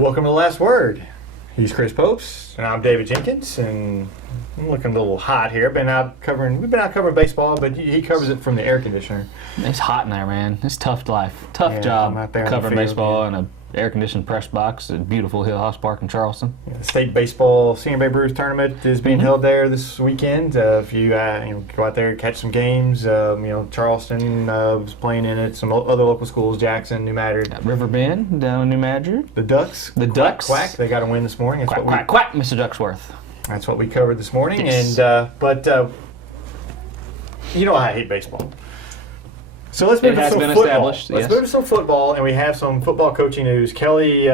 Welcome to The Last Word. He's Chris Popes, and I'm David Jenkins, and I'm looking a little hot here. We've been out covering baseball, but he covers it from the air conditioner. It's hot in there, man. It's tough life. Tough job out there covering baseball in an air-conditioned press box at beautiful Hill House Park in Charleston. The state baseball Senior Bay Brewers tournament is being held there this weekend. If you go out there, catch some games. Charleston was playing in it. Some other local schools, Jackson, New Madrid. River Bend down in New Madrid. The Ducks. Quack. They got a win this morning. Quack, Mr. Ducksworth. That's what we covered this morning. Yes. But I hate baseball. So let's move to some football. Let's move to some football, and we have some football coaching news. Kelly,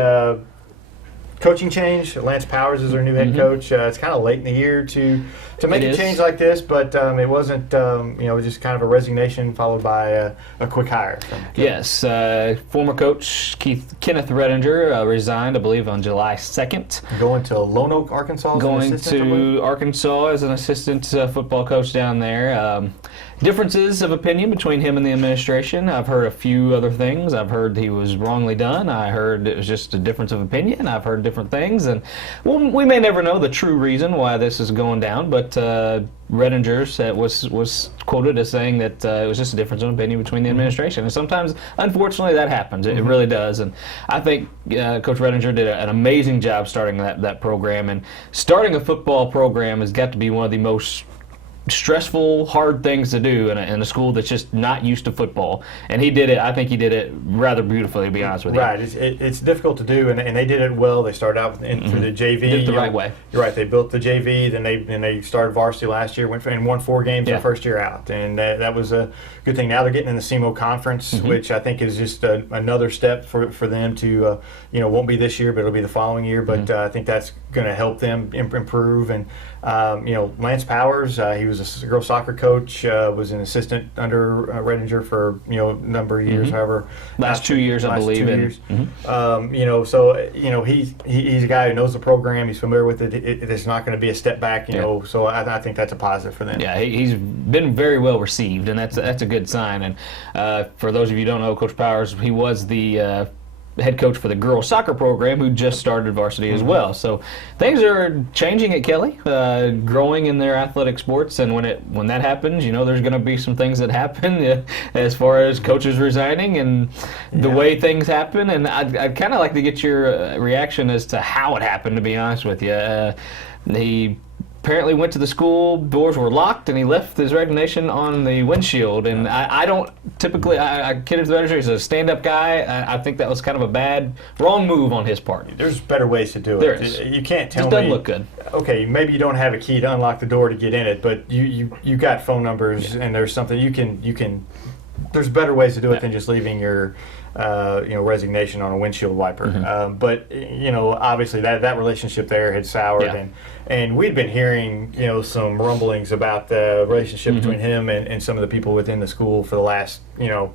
coaching change. Lance Powers is our new head coach. It's kind of late in the year to make a change like this, but it wasn't. It was just kind of a resignation followed by a quick hire. Yes, former coach Kenneth Redinger resigned, I believe, on July 2nd. Going to Lone Oak, Arkansas. Going to Arkansas as an assistant football coach down there. Differences of opinion between him and the administration. I've heard a few other things. I've heard he was wrongly done. I heard it was just a difference of opinion. I've heard different things, and we may never know the true reason why this is going down. But Redinger was quoted as saying that it was just a difference of opinion between the administration, and sometimes, unfortunately, that happens. It really does, and I think Coach Redinger did an amazing job starting that program. And starting a football program has got to be one of the most stressful, hard things to do in a school that's just not used to football. And he did it. I think he did it rather beautifully, to be honest with you. Right. It's difficult to do, and they did it well. They started out through the JV. Did it the right way. You're right. They built the JV, then they started varsity last year, and won 4 games their first year out, and that was a good thing. Now they're getting in the SEMO conference, which I think is just another step for them to won't be this year, but it'll be the following year. But I think that's going to help them improve. And Lance Powers, he was a girls soccer coach, was an assistant under Redinger for a number of years, however. Last 2 years, I believe. 2 years. He's a guy who knows the program. He's familiar with it. It's not going to be a step back. So I think that's a positive for them. Yeah, he's been very well received, and that's a good sign. And for those of you who don't know, Coach Powers, he was the head coach for the girls soccer program who just started varsity as well. So things are changing at Kelly, growing in their athletic sports, and when that happens, there's going to be some things that happen as far as coaches resigning and the way things happen. And I'd kind of like to get your reaction as to how it happened, to be honest with you. He apparently went to the school, doors were locked, and he left his resignation on the windshield. And I don't typically, Kenneth Redinger is a stand-up guy. I think that was kind of a wrong move on his part. There's better ways to do it. There is. You can't tell me. It doesn't look good. Okay, maybe you don't have a key to unlock the door to get in it, but you got phone numbers, and there's something you can. There's better ways to do it than just leaving your resignation on a windshield wiper. But obviously that relationship there had soured, and we'd been hearing some rumblings about the relationship between him and some of the people within the school for the last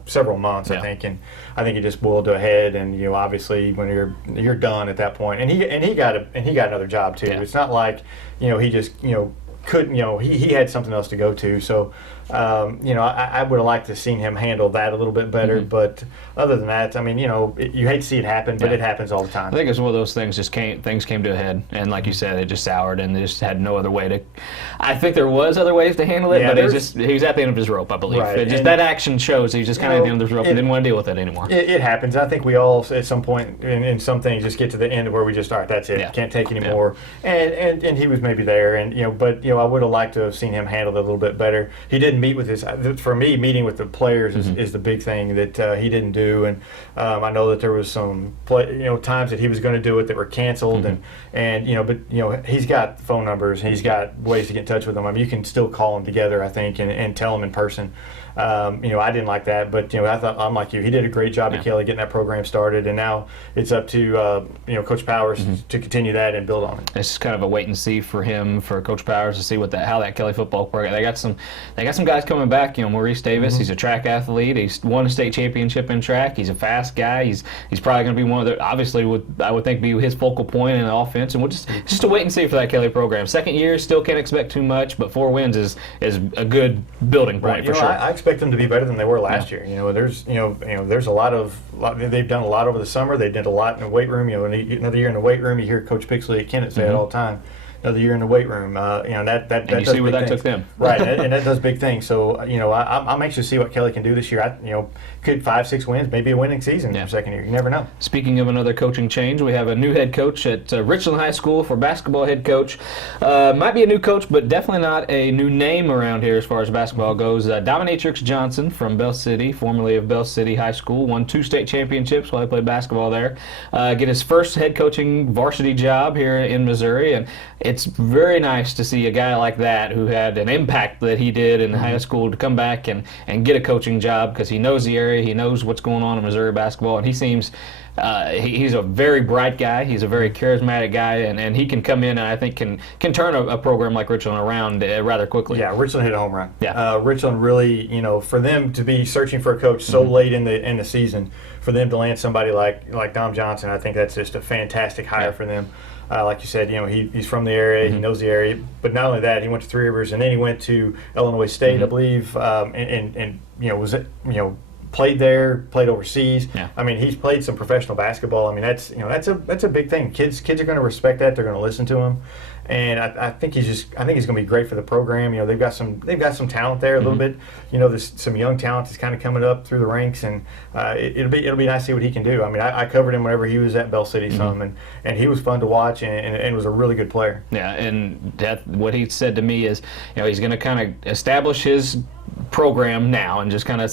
several months, I think, and I think it just boiled to a head. And obviously when you're done at that point, and he got another job too. It's not like he just couldn't he had something else to go to. So I would have liked to have seen him handle that a little bit better. But other than that, I mean, you hate to see it happen, but it happens all the time. I think it's one of those things. Things came to a head, and like you said, it just soured, and they just had no other way to. I think there was other ways to handle it, but he was at the end of his rope, I believe. Right. That action shows he's just kind of at the end of his rope and didn't want to deal with it anymore. It happens. I think we all at some point in some things just get to the end where we just start. That's it. Can't take any more. And he was maybe there, and but I would have liked to have seen him handle it a little bit better. He didn't meet with his. For me, meeting with the players is the big thing that he didn't do, and I know that there was some times that he was going to do it that were canceled, but he's got phone numbers, he's got ways to get in touch with them. I mean, you can still call them together, I think, and tell them in person. I didn't like that, but I thought, I'm like you. He did a great job at Kelly getting that program started, and now it's up to Coach Powers to continue that and build on it. It's kind of a wait and see for Coach Powers to see how that Kelly football program. They got some guys coming back. Maurice Davis, he's a track athlete. He's won a state championship in track. He's a fast guy. He's probably going to be one of the, obviously I would think be his focal point in the offense. And we'll just a wait and see for that Kelly program. Second year, still can't expect too much, but 4 wins is a good building point for sure. I expect them to be better than they were last year. There's there's a lot they've done a lot over the summer. They did a lot in the weight room. Another year in the weight room. You hear Coach Pixley at Kennett say it all the time. Another year in the weight room. That you see where that took them. Right, and that does big things. So I'm anxious to see what Kelly can do this year. Could 5-6 wins, maybe a winning season for second year. You never know. Speaking of another coaching change, we have a new head coach at Richland High School for basketball head coach. Might be a new coach, but definitely not a new name around here as far as basketball goes. Dominatrix Johnson from Bell City, formerly of Bell City High School, won 2 state championships while he played basketball there. Get his first head coaching varsity job here in Missouri, and it's very nice to see a guy like that who had an impact that he did in high school to come back and get a coaching job, because he knows the area, he knows what's going on in Missouri basketball, and he seems he's a very bright guy, he's a very charismatic guy, and he can come in and I think can turn a program like Richland around rather quickly. Yeah, Richland hit a home run. Yeah. Richland really, for them to be searching for a coach so late in the season, for them to land somebody like Dom Johnson, I think that's just a fantastic hire for them. Like you said, he's from the area, he knows the area. But not only that, he went to Three Rivers, and then he went to Illinois State, I believe, and played there, played overseas. Yeah. I mean, he's played some professional basketball. I mean, that's a big thing. Kids are going to respect that. They're going to listen to him. And I think he's going to be great for the program. They've got some talent there a little bit. There's some young talent that's kind of coming up through the ranks, and it'll be nice to see what he can do. I mean, I covered him whenever he was at Bell City some, and he was fun to watch and was a really good player. Yeah, and what he said to me is, he's going to kind of establish his program now and just kind of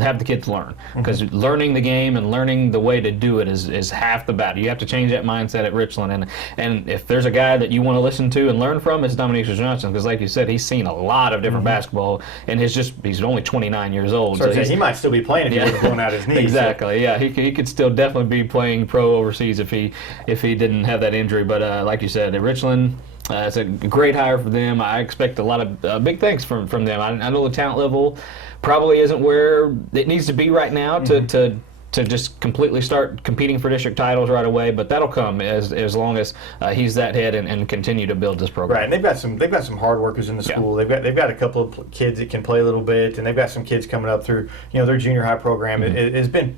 have the kids learn, because learning the game and learning the way to do it is half the battle. You have to change that mindset at Richland, and if there's a guy that you want to listen to and learn from, it's Dominatrix Johnson, because like you said, he's seen a lot of different basketball, and he's only 29 years old. So he might still be playing if he would have blown out his knee. Exactly. So. Yeah, he could still definitely be playing pro overseas if he didn't have that injury. But like you said, at Richland, it's a great hire for them. I expect a lot of big things from them. I know the talent level probably isn't where it needs to be right now to just completely start competing for district titles right away, but that'll come as long as he's that head and continue to build this program. Right, and they've got some hard workers in the school. Yeah. They've got a couple of kids that can play a little bit, and they've got some kids coming up through their junior high program. It's been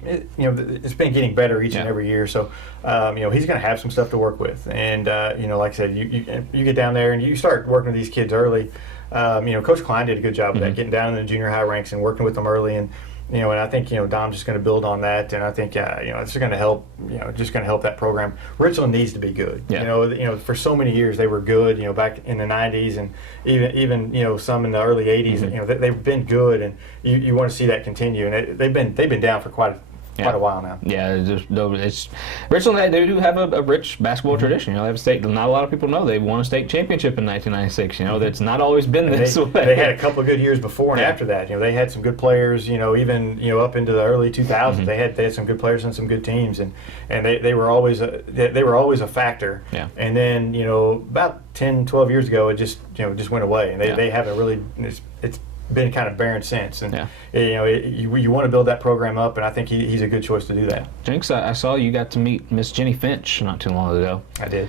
getting better each and every year. So he's going to have some stuff to work with, and like I said, you get down there and you start working with these kids early. Coach Klein did a good job of that, getting down in the junior high ranks and working with them early, and I think Dom's just going to build on that, and I think it's going to help. Just going to help that program. Richland needs to be good. Yeah. For so many years they were good. Back in the '90s and even some in the early '80s. They've been good, and you want to see that continue. And they've been down for quite a while now. Yeah, it's Richland. They do have a rich basketball tradition. They have a state. Not a lot of people know they won a state championship in 1996. That's not always been this way. They had a couple of good years before and after that. They had some good players. Even up into the early 2000s, they had some good players and some good teams, and they were always a factor. Yeah. And then about 10, 12 years ago, it just went away, and they haven't really. It's been kind of barren since, and you want to build that program up, and I think he's a good choice to do that. Jinx, I saw you got to meet Miss Jenny Finch not too long ago. I did.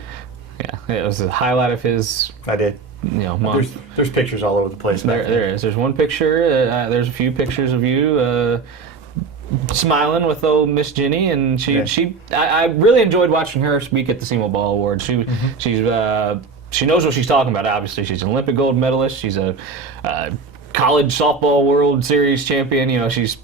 Yeah, it was a highlight of his. I did. Month. There's pictures all over the place. There is. There's one picture. There's a few pictures of you smiling with old Miss Jenny, and I really enjoyed watching her speak at the SEMO Ball Awards. She knows what she's talking about. Obviously, she's an Olympic gold medalist. She's a college softball World Series champion. She's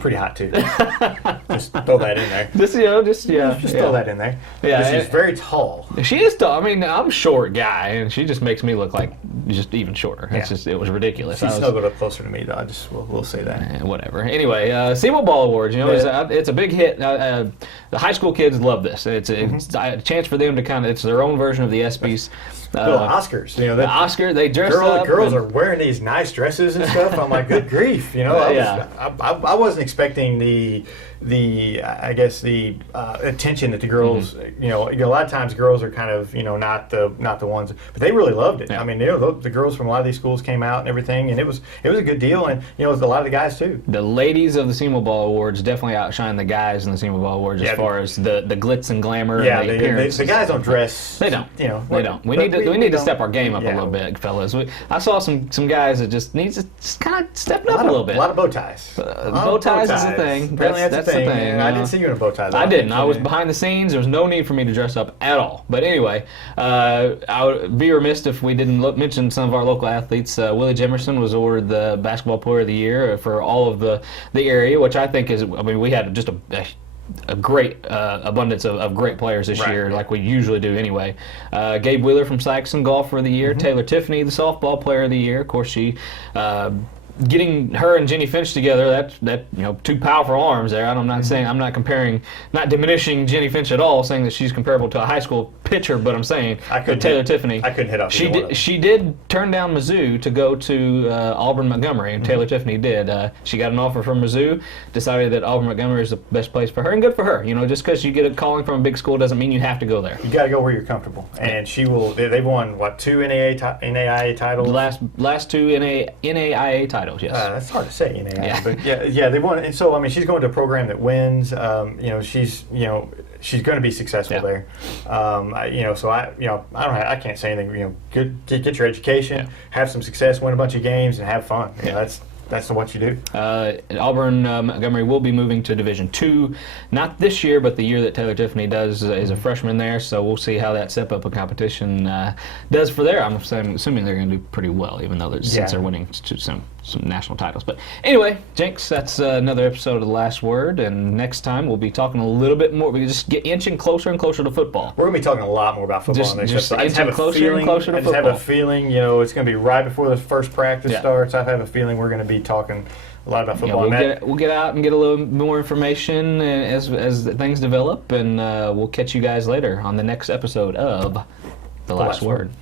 pretty hot too. Just throw that in there. Just throw that in there. Yeah, she's very tall. She is tall. I mean, I'm a short guy, and she just makes me look like just even shorter. It was ridiculous. She's snuggled up closer to me, though. We'll say that. Whatever. Anyway, SEMO Ball Awards. It's a big hit. The high school kids love this. It's a chance for them to it's their own version of the ESPYs. Oscars. The Oscar. They dress up. Girls are wearing these nice dresses and stuff. I'm like, good grief. I wasn't expecting the I guess the attention that the girls, you know, a lot of times girls are kind of, you know, not the ones, but they really loved it. Yeah. I mean, you know, the girls from a lot of these schools came out and everything, and it was a good deal, and you know, it was a lot of the guys too. The ladies of the SEMO Ball Awards definitely outshine the guys in the SEMO Ball Awards as far as the glitz and glamour. Yeah, and the appearance. the guys don't dress. They don't. You know, They don't. We need to step our game up a little bit, fellas. I saw some guys that just needs to just kind of step up a little bit. A lot of bow ties. Bow ties is a thing. Apparently That's the thing. I didn't see you in a bow tie. Though. I didn't. I was behind the scenes. There was no need for me to dress up at all. But anyway, I would be remiss if we didn't mention some of our local athletes. Willie Jimerson was awarded the Basketball Player of the Year for all of the area, which I think is. I mean, we had just a great abundance of great players this year, like we usually do anyway. Gabe Wheeler from Saxon, Golfer of the Year. Taylor Tiffany, the Softball Player of the Year. Of course, she getting her and Jenny Finch together, that you know, two powerful arms there. I'm not saying, I'm not comparing, not diminishing Jenny Finch at all, saying that she's comparable to a high school pitcher, but I'm saying Taylor Tiffany. I couldn't hit off. She did turn down Mizzou to go to Auburn Montgomery, and Taylor Tiffany did. She got an offer from Mizzou, decided that Auburn Montgomery is the best place for her, and good for her. You know, just because you get a calling from a big school doesn't mean you have to go there. You got to go where you're comfortable, and she will. They've won what, 2 NAIA titles? Last 2 NAIA titles, yes. That's hard to say, NAIA, but yeah, they won. And so I mean, she's going to a program that wins. You know, she's going to be successful there. You know, so I can't say anything. You know, get your education, have some success, win a bunch of games, and have fun. You know, that's what you do. Auburn Montgomery will be moving to Division II, not this year, but the year that Taylor Tiffany does is a freshman there. So we'll see how that step up of competition does for there. I'm assuming they're going to do pretty well, even though since they're winning some national titles. But anyway, Jenks, that's another episode of The Last Word, and next time we'll be talking a little bit more. We just get inching closer and closer to football. We're going to be talking a lot more about football in the next episode. I just have a feeling, you know, it's going to be right before the first practice starts. I have a feeling we're going to be talking a lot about football. We'll get out and get a little more information as things develop, and we'll catch you guys later on the next episode of The Last Word.